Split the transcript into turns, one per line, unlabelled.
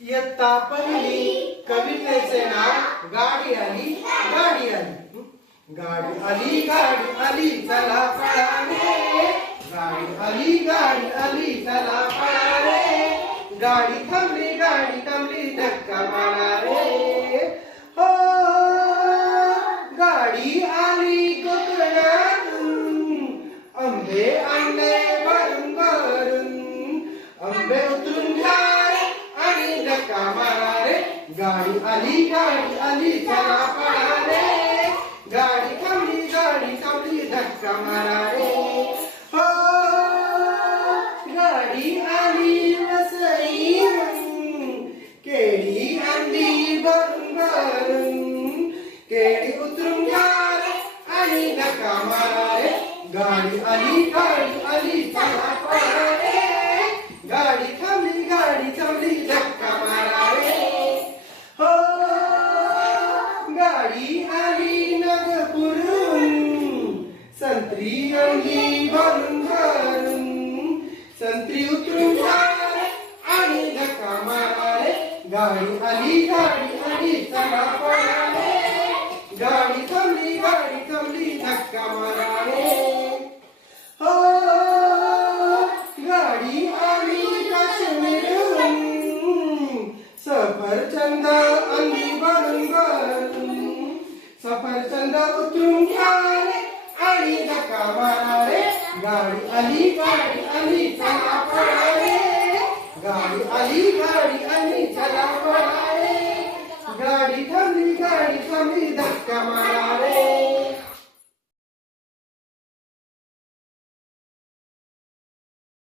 इयत्ता पहिली कवितेचे नाव गाडी आली गाडी आली. गाडी आली गाडी आली चला पळाले गाडी आली गाडी आली चला पळा रे गाडी थांबली गाडी थांबली धक्का मारा रे गाडी आली गाडी आली चला पळा रे. गाडी थांबली गाडी थांबली धक्का मारा रे. हो गाडी आली वसई केळी आणली भरून केळी उतरून घ्या आणि धक्का मारा रे. गाडी आली गाडी आली चला संत्री अंगी भरून भरून संत्री उतरून आणि धक्का मारे गाडी आली गाडी आली चला पळा गाडी थांबली गाडी थांबली धक्का मारा हो गाडी आली काश्मीरहून. सफरचंद अंगी भरून भरून सफरचंद उतरून घ्या. गाडी आली गाडी आली गाडी आली गाडी आली